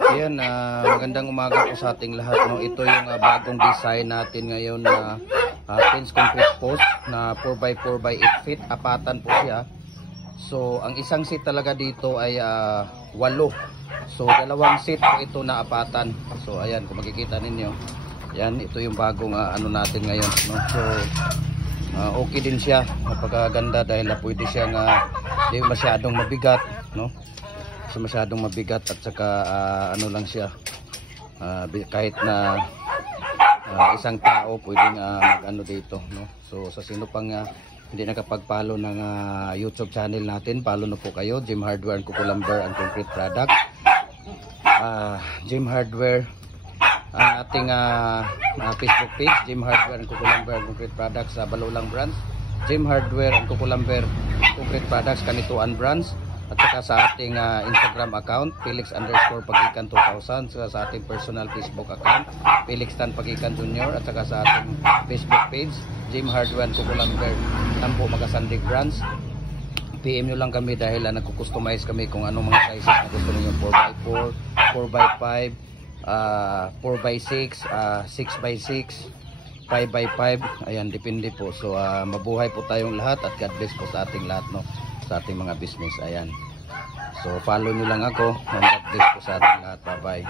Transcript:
Ayan, magandang umaga po sa ating lahat. No? Ito yung bagong design natin ngayon na fence concrete post na 4x4x8 feet. Apatan po siya. So, ang isang seat talaga dito ay 8. So, dalawang seat po ito na apatan. So, ayan, kung makikita ninyo. Ayan, ito yung bagong ano natin ngayon. No? So, okay din siya. Napakaganda dahil na pwede siyang hindi masyadong mabigat. No? So, masyadong mabigat at saka ano lang siya. Kahit na isang tao pwedeng mag-ano dito. No? So, sa sino pang hindi nakapag-follow ng YouTube channel natin, follow na po kayo. Jim Hardware and Kuko Lumber and Concrete Product. Jim Hardware, ang ating Facebook page, Jim Hardware and Kuko Lumber and Concrete Products sa Balulang branch. Jim Hardware and Kuko Lumber Concrete Products, Kanituan branch. At saka sa ating Instagram account, Felix_Pagikan 2000. Sa ating personal Facebook account, Felix Tan Pagikan Jr. At saka sa ating Facebook page, Jim Hardware and Kuko Lumber, Tampo Magasandig branch. PM nyo lang kami dahil nagkukustomize kami kung anong mga sizes na gusto niyo. 4x4, 4x5, 4x6, 6x6, 5x5. Ayan, depende po. So mabuhay po tayong lahat at God bless po sa ating lahat, no? Sa ating mga business. Ayan. So follow nyo lang ako. God bless po sa ating lahat. Bye bye.